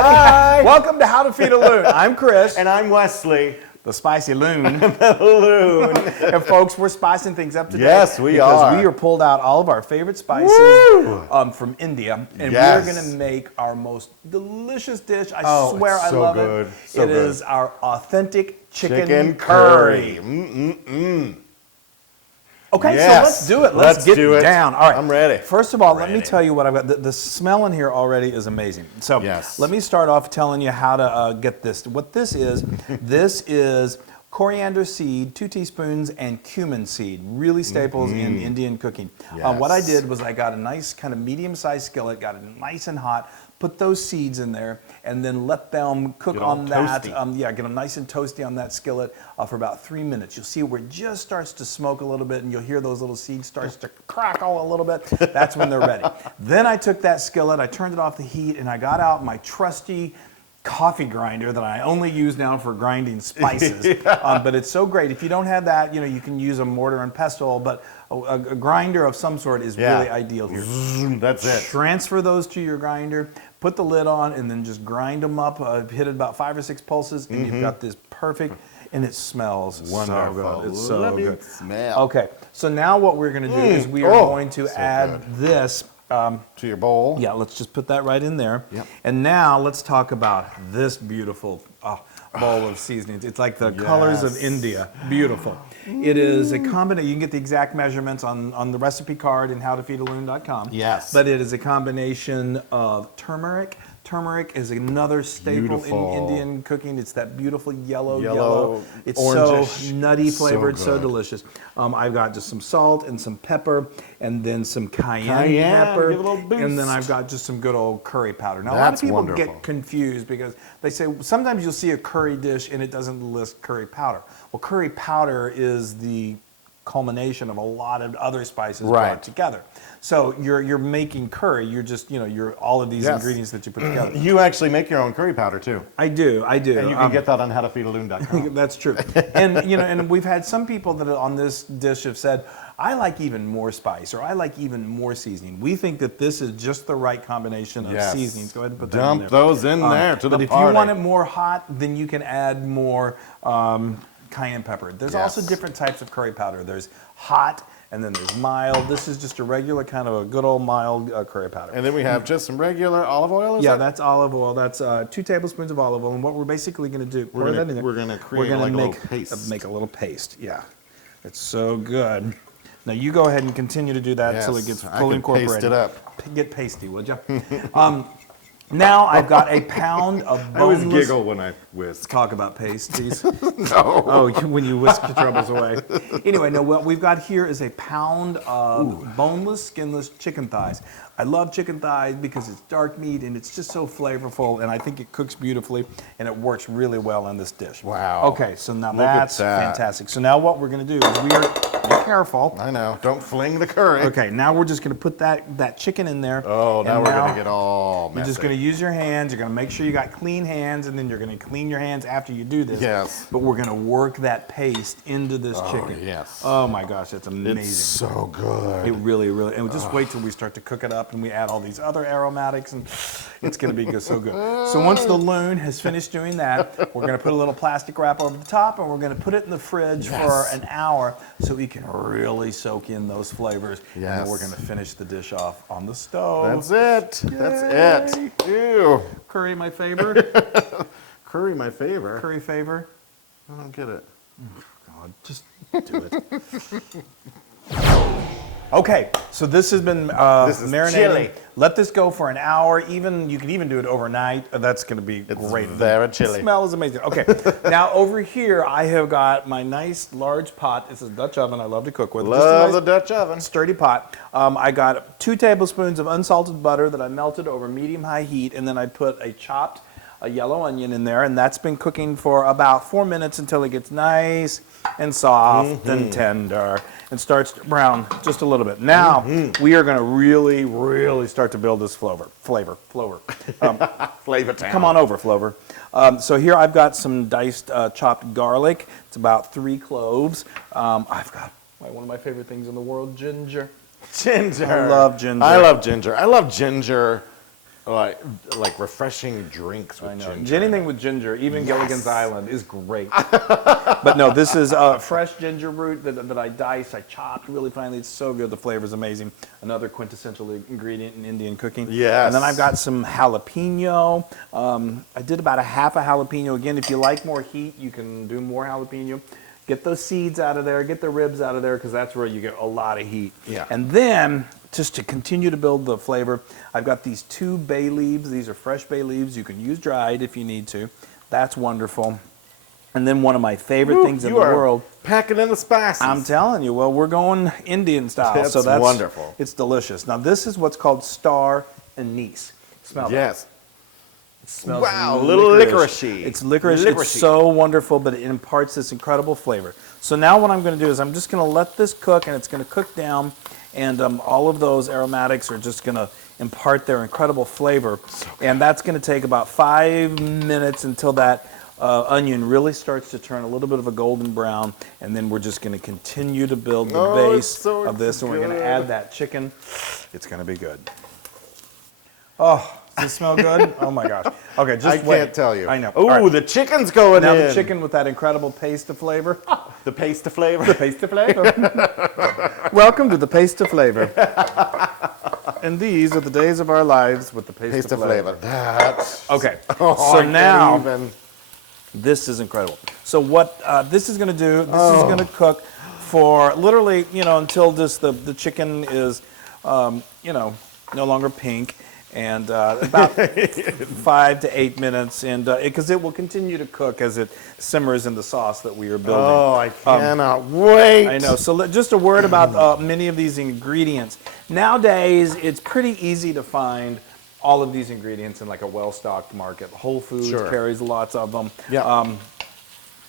everybody. Hi. Welcome to How to Feed a Loon. I'm Chris. And I'm Wesley. The spicy loon. The Loon. And folks, we're spicing things up today. Yes, we because are. we are pulled out all of our favorite spices from India. And Yes. we're going to make our most delicious dish. I Oh, swear it's I so love good. it. So It good. is our authentic chicken curry. curry. Okay, Yes. so let's do it. Let's get do it. down. All right. I'm ready. First of all, let me Ready. tell you what I've got. The smell in here already is amazing. So Yes. let me start off telling you how to get this. What this is coriander seed, 2 teaspoons, and cumin seed. Really staples in Indian cooking. What I Yes. did was I got a nice kind of medium-sized skillet, got it nice and hot, put those seeds in there, and then let them cook Get all on that. toasty. Get them nice and toasty on that skillet for about 3 minutes. You'll see where it just starts to smoke a little bit, and you'll hear those little seeds starts to crackle a little bit. That's when they're ready. Then I took that skillet, I turned it off the heat, and I got out my trusty coffee grinder that I only use now for grinding spices. But it's so great. If you don't have that, you can use a mortar and pestle, but a grinder of some sort is really ideal here. That's it. Transfer those to your grinder, put the lid on, and then just grind them up. Hit it about 5 or 6 pulses, and you've got this perfect, and it smells Wonderful. so good. It's so Let good. it smell. Okay, so now what we're going to do is we are going to add this. To your bowl. Yeah, let's just put that right in there. Yep. And now let's talk about this beautiful bowl of seasonings. It's like the colors of India. Beautiful. It is a combination. You can get the exact measurements on the recipe card in howtofeedaloon.com. Yes. But it is a combination of turmeric. Turmeric is another staple Beautiful. in Indian cooking. It's that beautiful yellow. It's orangish. so nutty flavored, so good. delicious. I've got just some salt and some pepper, and then some cayenne pepper, give it a little boost. and then I've got just some good old curry powder. Now, a lot of people get confused because they say sometimes you'll see a curry dish and it doesn't list curry powder. Well, curry powder is the culmination of a lot of other spices brought together. So you're making curry. You're just you're all of these ingredients that you put together. You actually make your own curry powder too. I do. And you can get that on howtofeedaloon.com. That's true. And and we've had some people that on this dish have said, I like even more spice, or I like even more seasoning. We think that this is just the right combination of seasonings. Go ahead and put that in there. Dump those in there to the But if party. you want it more hot, then you can add more cayenne pepper. There's also different types of curry powder. There's hot, and then there's mild. This is just a regular kind of a good old mild curry powder. And then we have just some regular olive oil. Is that? That's olive oil. That's 2 tablespoons of olive oil. And what we're basically going to do, We're gonna create like a little paste. Make a little paste. Yeah, it's so good. Now you go ahead and continue to do that until it gets fully incorporated. Paste it up. Get pasty, would you? Now I've got a pound of I always boneless. giggle when I whisk. Talk about pasties. No. Oh, when you whisk your troubles away. Anyway, no, what we've got here is a pound of boneless, skinless chicken thighs. I love chicken thighs because it's dark meat and it's just so flavorful, and I think it cooks beautifully and it works really well in this dish. Wow. Okay, so now Look at that's that. fantastic. So now what we're going to do is be careful. I know. Don't fling the curry. Okay, now we're just going to put that chicken in there. Oh, now and we're going to get all messy. You're just going to use your hands. You're going to make sure you got clean hands, and then you're going to clean your hands after you do this. Yes. But we're going to work that paste into this chicken. Yes. Oh my gosh, that's amazing. It's so good. It really, and we'll just wait till we start to cook it up and we add all these other aromatics, and it's going to be so good. So once the Loon has finished doing that, we're going to put a little plastic wrap over the top, and we're going to put it in the fridge for an hour so we can really soak in those flavors. And then we're going to finish the dish off on the stove. That's it. That's it. Ew. Curry, my favorite. Curry, my favor. Curry favor. I don't get it. God, just do it. Okay, so this has been This is marinating. chili. Let this go for an hour. You can even do it overnight. That's going to be great. very The chilly. smell is amazing. Okay, now over here I have got my nice large pot. This is Dutch oven. I love to cook with. Love Just a the nice, Dutch oven. sturdy pot. I got 2 tablespoons of unsalted butter that I melted over medium-high heat, and then I put a yellow onion in there, and that's been cooking for about 4 minutes until it gets nice and soft and tender and starts to brown just a little bit. Now we are going to really, really start to build this flavor. Flavor town. Come on over, Flover. So here I've got some diced chopped garlic. It's about 3 cloves. I've got one of my favorite things in the world, ginger. Ginger. I love ginger. I love ginger. I love ginger like refreshing drinks with I know. ginger. Anything with ginger, even Gilligan's Island, is great. But no, this is fresh ginger root that I diced, I chopped really finely. It's so good. The flavor's amazing. Another quintessential ingredient in Indian cooking. Yes. And then I've got some jalapeno. I did about a half a jalapeno. Again, if you like more heat, you can do more jalapeno. Get those seeds out of there, get the ribs out of there, because that's where you get a lot of heat. Yeah. And then, just to continue to build the flavor, I've got these 2 bay leaves. These are fresh bay leaves. You can use dried if you need to. That's wonderful. And then one of my favorite things in the world. Packing in the spices. I'm telling you, well, we're going Indian style. That's so that's wonderful. It's delicious. Now, this is what's called star anise. Smell that. Yes. It smells Wow, a little licoricey. It's licorice. Licoricey. It's so wonderful, but it imparts this incredible flavor. So now what I'm going to do is I'm just going to let this cook, and it's going to cook down, and all of those aromatics are just going to impart their incredible flavor. And that's going to take about 5 minutes until that onion really starts to turn a little bit of a golden brown, and then we're just going to continue to build the base of this, and we're going to add that chicken. It's going to be good. Oh, does it smell good? Oh my gosh. Okay, just wait. I can't tell you. I know. Ooh, right. the chicken's going Now in. the chicken with that incredible paste of flavor. The paste of flavor. The paste of flavor. Welcome to the paste of flavor. And these are the days of our lives with the paste of flavor. That's Okay. Oh, So I can't now even. this is incredible. So what this is going to do? This is going to cook for literally, until the chicken is, no longer pink. And about 5 to 8 minutes, and because it will continue to cook as it simmers in the sauce that we are building. Oh, I cannot wait. I know. So just a word about many of these ingredients. Nowadays, it's pretty easy to find all of these ingredients in like a well-stocked market. Whole Foods carries lots of them. Yeah.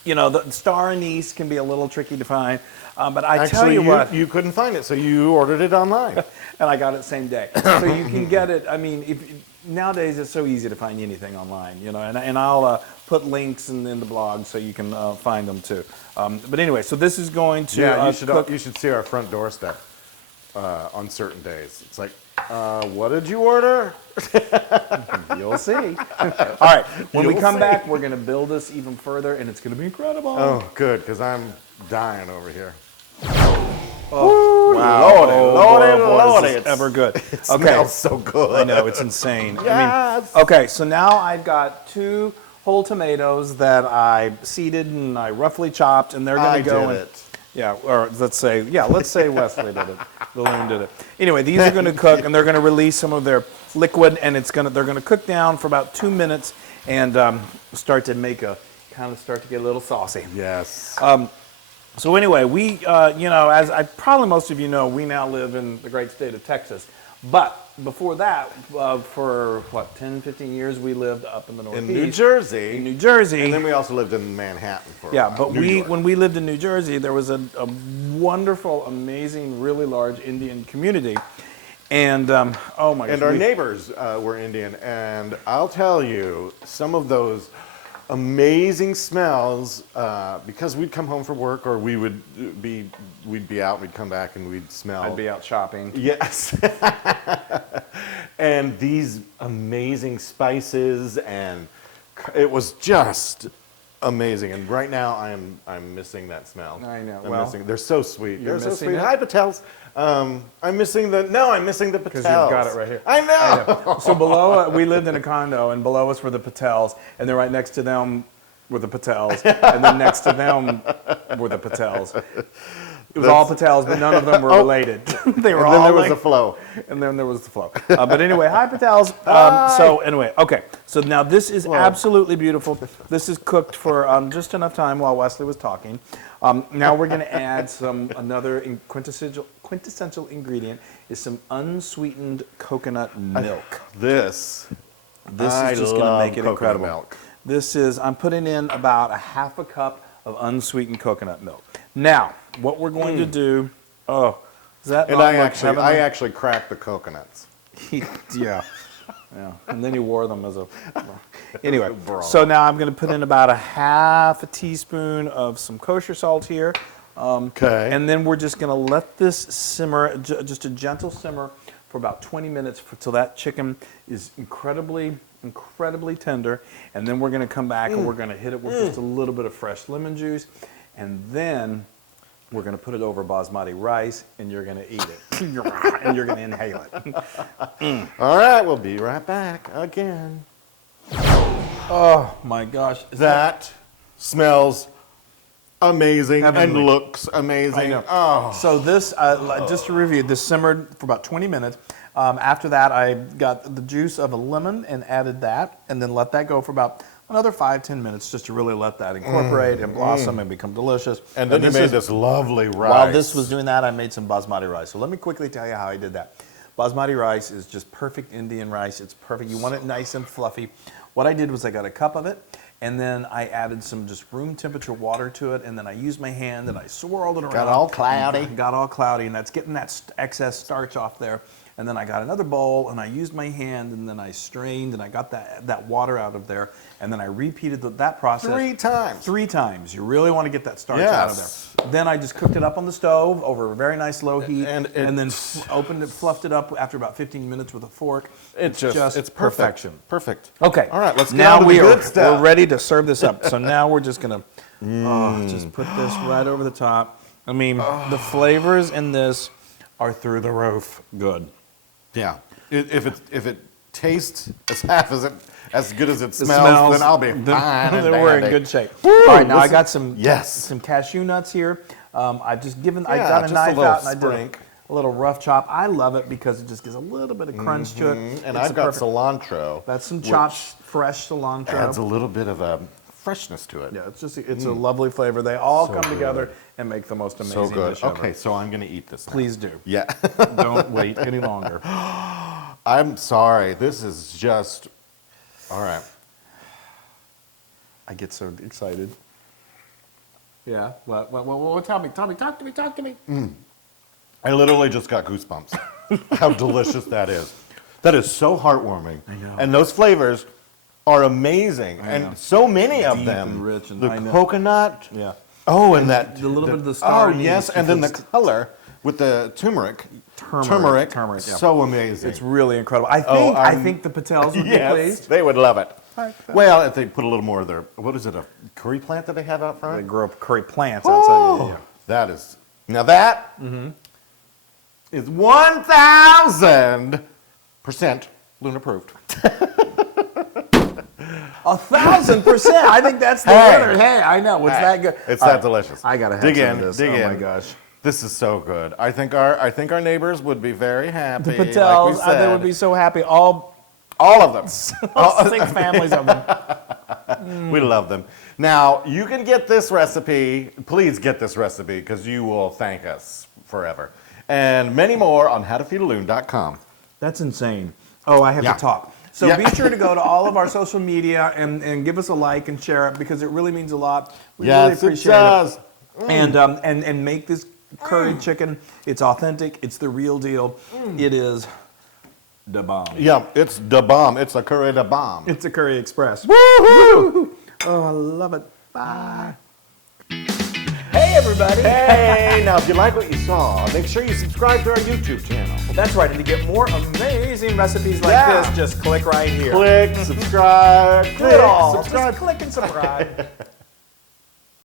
The star anise can be a little tricky to find, but I Actually, tell you what, you couldn't find it, so you ordered it online. and I got it same day. So you can get it. I mean, nowadays it's so easy to find anything online, and I'll put links in the blog so you can find them too. But anyway, so this is going to cook. You should see our front doorstep on certain days. It's like, what did you order? You'll see. All right, when we come back, we're going to build this even further, and it's going to be incredible. Oh, good, because I'm dying over here. Oh, wow. Lordy, This is ever good. It smells so good. I know, it's insane. Yes. Okay, so now I've got 2 whole tomatoes that I seeded and I roughly chopped, and they're going to go in. Yeah, or let's say Wesley did it. The Loon did it. Anyway, these are going to cook, and they're going to release some of their liquid, and they're going to cook down for about 2 minutes, and start to get a little saucy. Yes. So anyway, we, as probably most of you know, we now live in the great state of Texas. But before that, for 10, 15 years, we lived up in the Northeast. In New Jersey. In New Jersey. And then we also lived in Manhattan for Yeah, but New York. when we lived in New Jersey, there was a wonderful, amazing, really large Indian community. And, oh my gosh. And our neighbors were Indian. And I'll tell you, some of those amazing smells, because we'd come home from work, or we'd be out, we'd come back and we'd smell. I'd be out shopping. Yes. And these amazing spices, and it was just amazing. And right now I'm missing that smell. I know. They're so sweet. They're so missing sweet. it? Hi, Patels. I'm missing the Patels. Because you've got it right here. I know. So below, we lived in a condo, and below us were the Patels, and then right next to them were the Patels, and then next to them were the Patels. It was all Patels, but none of them were related. They were And then all there was a flow. And then there was the flow. But anyway, hi Patels. So anyway, okay. So now this is absolutely beautiful. This is cooked for just enough time while Wesley was talking. Now we're going to add another quintessential ingredient is some unsweetened coconut milk. This This is just going to make it incredible. Milk. I'm putting in about a half a cup of unsweetened coconut milk. Now, what we're going to do, is that And not I like heavenly? actually cracked the coconuts. Yeah. Yeah. And then you wore them as a. Anyway, Bra. so now I'm going to put in about a half a teaspoon of some kosher salt here. Okay. And then we're just going to let this simmer, just a gentle simmer, for about 20 minutes till that chicken is incredibly tender. And then we're going to come back and we're going to hit it with just a little bit of fresh lemon juice. And then we're going to put it over basmati rice, and you're going to eat it. And you're going to inhale it. All right, we'll be right back again. Oh my gosh. That smells amazing Heavenly. and looks amazing. I know. Oh. So this, just to review, this simmered for about 20 minutes. After that, I got the juice of a lemon and added that, and then let that go for about another 5-10 minutes just to really let that incorporate and blossom and become delicious. And then you made this lovely rice. While this was doing that, I made some basmati rice. So let me quickly tell you how I did that. Basmati rice is just perfect Indian rice. It's perfect. You want it nice and fluffy. What I did was I got a cup of it, and then I added some just room temperature water to it, and then I used my hand and I swirled it around. Got all cloudy. Got all cloudy, and that's getting that excess starch off there. And then I got another bowl, and I used my hand, and then I strained, and I got that water out of there, and then I repeated that process 3 times. 3 times. You really want to get that starch out of there. Then I just cooked it up on the stove over a very nice low heat, and then opened it, fluffed it up after about 15 minutes with a fork. It's perfection. Perfect. Okay. All right, let's get now on to the good we're stuff. ready to serve this up. So now we're just gonna just put this right over the top. I mean, the flavors in this are through the roof. Good. Yeah. If it tastes as good as it smells, then I'll be fine. Then we're in good shape. All right, now I got some cashew nuts here. I've just given. I got a just knife a little out and I did sprink. a little rough chop. I love it because it just gives a little bit of crunch to it. And It's I've a got perfect- cilantro. That's some chopped fresh cilantro. Adds a little bit of a freshness to it. Yeah, it's a lovely flavor. They all So come good. together and make the most amazing So good. dish ever. Okay, so I'm going to eat this now. Please do. Yeah. Don't wait any longer. I'm sorry. This is just... All right. I get so excited. Yeah. What? Tell me. Talk to me. I literally just got goosebumps. How delicious that is. That is so heartwarming. I know. And those flavors are amazing. know. And so many of Deep them. and rich and the I know. coconut. Yeah. Oh, and that... The little bit of the Oh, star yes. anise And then the because- color with the turmeric. Turmeric, yeah. So amazing. It's really incredible. I think the Patels would be Yes, pleased. they would love it. Right. Well, if they put a little more of their... What is it? A curry plant that they have out front? They grow up curry plants outside. Yeah. That is... Now that is 1,000% Loon approved. 1,000%. I think that's the Hey. winner. Hey, I know. It's that good. It's All that right. delicious. I gotta have dig some in, of this. dig Oh in. my gosh. This is so good. I think our neighbors would be very happy. The like we Patels, they said. would be so happy. All All of them. 6 families of them. We love them. Now, you can get this recipe. Please get this recipe because you will thank us forever. And many more on howtofeedaloon.com. That's insane. Oh, I have Yeah. to talk. So Yeah. be sure to go to all of our social media and give us a like and share it because it really means a lot. We really Yes, it appreciate does. And make this curry chicken. It's authentic. It's the real deal. It is the bomb. Yeah, it's the bomb. It's a curry da bomb. It's a Curry Express. Woohoo! Oh, I love it. Bye. Hey, everybody. Hey, now if you like what you saw, make sure you subscribe to our YouTube channel. That's right. And to get more amazing recipes like Yeah. this, just click right here. Click, subscribe, Do it all. subscribe. Just click and subscribe.